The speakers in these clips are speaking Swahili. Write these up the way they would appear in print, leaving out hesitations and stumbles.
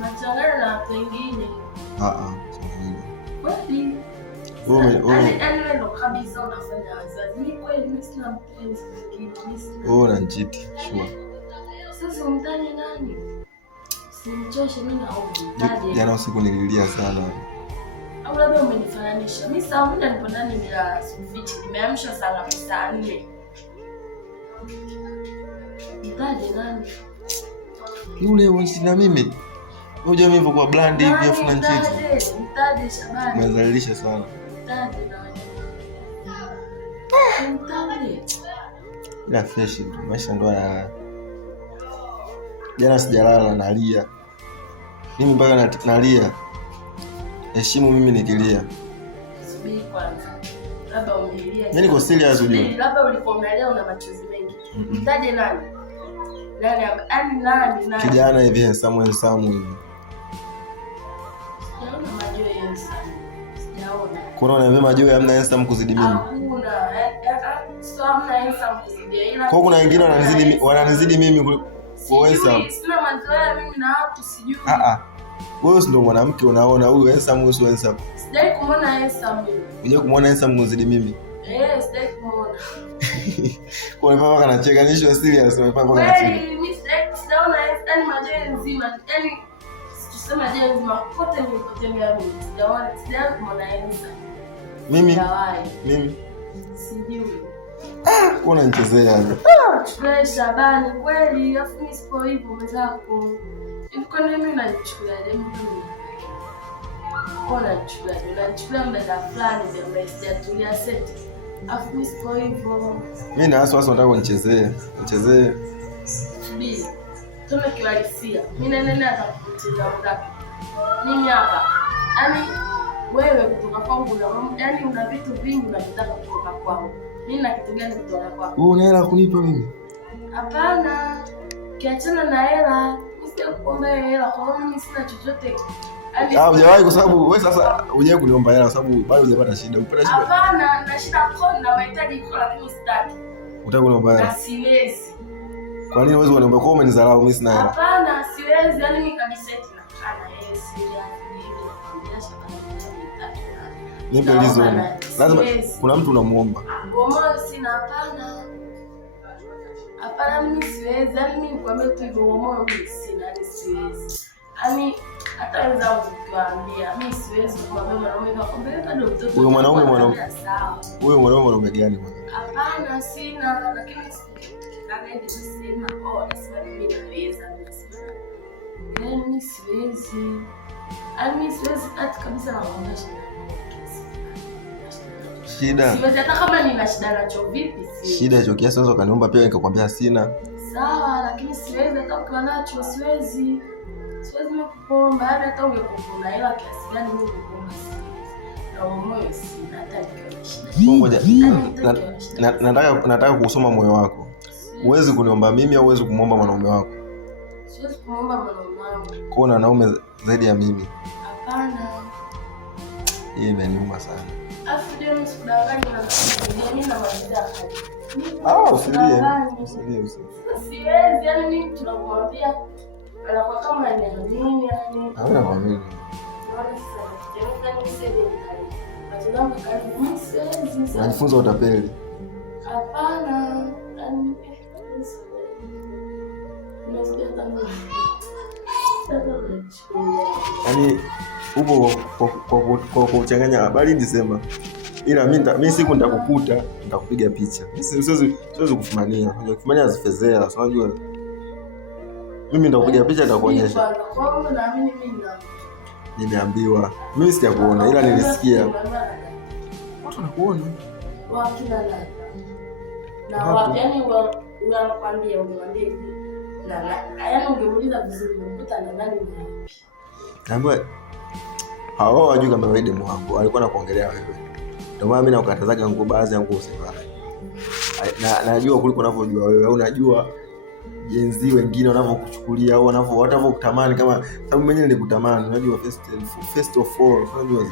Nachangana na watu wengine. Kweli. Wewe ndo kabisa unafanya wazazi. Mimi kweli mimi sina mpenzi mwingine. Unanijiti sure. Sasa umtaje nani? Simchoshe mimi na umtaje. Jana usiku nililia sana. Au labda umenifananisha. Mimi saa muda nipo ndani bila sufichi. Nimeamsha saa 4. Mtaje nani? Yule na mimi. Unajua mimi kwa blandi hivi afu na nchiti. Mtaje Shabani. Umezalilisha sana. Mtaje nani? Mtaje. Ila fresh maisha ndo ya. Jana sijalala nalia. Mimi mpaka nalia. Heshimu mimi nikilia. Subiri kwanza. Labda umelia. Mimi niko serious unajua. Labda ulipomelia una machozi mengi. Mtaje nani? Nani? Kijana hivi handsome hivi. Sijaona majoe handsome. Sijaona. Kuna unaambia majoe hamna handsome kuzidi mimi. Hakuna. Sio hamna handsome kuzidi. Ila kwa kuna wengine wananizidi mimi kwa handsome. Sina mazoea mimi na hapo sijui. Wewe ndio mwanamke unaona huyu handsome huyu sio handsome. Sijai kumuona handsome mimi. Unajua kumuona handsome kuzidi mimi? Sijai kumuona. Kwa nini papa anacheka nisho serious papa anacheka? Mimi sijaona yani majoe nzima. Yani tuseme je nzima kote nilipotembea mimi. Sijai kumuona handsome. Mimi? Sijui. Unanichezea hapo. Wewe Shabani kweli afu mimi sipo hivyo mzako. Kwa nini mimi nachukuliaje mtu? Nachukulia mbele fulani ndio sijatulia set. Afu mimi sipo hivyo. Mimi na wasiwasi nataka unichezee. Nichezee. Subiri. Tume kiwalisia. Mimi nene atakucheza mdaka. Mimi hapa. Yaani wewe kutoka kwangu na yaani una vitu vingi unataka kutoka kwangu. Mimi na kitu gani kutoka kwako? Wewe una hela kunipa mimi? Hapana. Kiachana na hela. Sikuomba hela kwa mimi sina chochote. Hujawahi kwa sababu wewe sasa hujawahi kuniomba hela kwa sababu bado hujapata shida. Upata shida? Hapana, na shida kwa na mahitaji kwa lakini sitaki. Unataka kuniomba hela? Siwezi. Kwa nini wewe uniomba kwa umenidharau mimi sina hela? Hapana, siwezi. Yaani mimi kabisa na kana nakwambia Shabani. Nipe hizo. Lazima kuna mtu unamuomba. Ngoma sina hapana. Hapana mimi siwezi. Yaani mimi nikwambia tu hivyo ngoma mimi sina, siwezi. Yaani hata wenzangu ukiwaambia mimi siwezi kumwambia mwanaume nakwambia bado mtoto. Huyo mwanaume gani bwana? Hapana sina, lakini nani sina. Nasema mimi naweza. Mimi siwezi. Mimi siwezi hata kabisa na kuonyesha. Shida. Siwezi hata kama nina shida nacho vipi siwezi. Shida hicho kiasi unaweza kaniomba pia nikakwambia sina. Sawa, lakini siwezi hata ukiwa nacho siwezi. Siwezi kukuomba hata ungekuomba hela kiasi gani mimi kukuomba siwezi. Na moyo sina hata nikiwa Ngoja. Nataka kusoma moyo wako. Huwezi kuniomba mimi au huwezi kumuomba mwanaume wako? Siwezi kumuomba mwanaume wangu. Kwa una wanaume zaidi ya mimi? Hapana. Hii imeniuma sana. Afu ndio msidanganye na mimi na mazida. Usilie. Siwezi, yani mimi tunakuambia anakuwa kama nini yani. Hauna kuamini. Unajifunza utapeli. Hapana. Yaani upo kwa kuchanganya habari nisema. Ila mimi siku nitakukuta, nitakupiga picha. Mimi siwezi kufumania. Kufumania zifezea, unajua. Mimi nitakupiga picha nitakuonyesha. Kwa hiyo naamini mimi na nimeambiwa. Mimi sijakuona ila nilisikia. Watu wanakuona. Wakila na watu yani unakwambia na yani ungeuliza vizuri umekuta na nani na wapi. Naambia hao wajui kama wewe demu wangu alikuwa anakuongelea wewe. Ndio maana mimi nakukatazaga nguo baadhi ya nguo usivai. Najua kuliko unavyojua wewe au unajua jenzi wengine wanavyokuchukulia au wanavyokutamani kama sababu mwenyewe nilikutamani unajua first of all unajua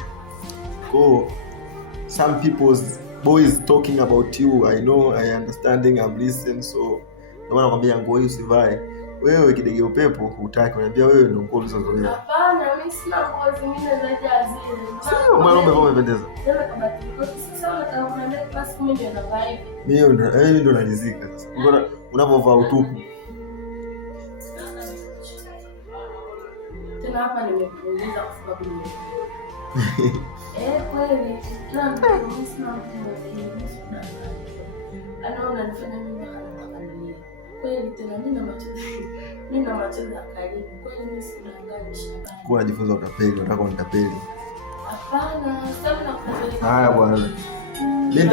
some people's boys talking about you. I know, I understanding, I'm listening. So ndio maana nakwambia nguo hii usivae. wewe kidege upepo hutaki, unaniambia wewe ndio nguo ulizozoea. Hapana, mimi sina nguo zingine zaidi ya zile. Sio mwanaume kama umependeza. Sema kabati. Sasa unataka kuniambia basi mimi ndio navaa hivi. Mimi ndio nalizika sasa. Unapovaa utupu. Tena hapa nimekuuliza kwa sababu kweli. Kila mtu sina mtu mwingine. Anaona nifanya mimi nataka nini. Kweli tena mimi na machozi ya karibu. Kweli mimi sina gani shamba. Kwa najifunza utapeli, unataka unitapeli. Hapana, sasa nakupeleka. Haya bwana. Mimi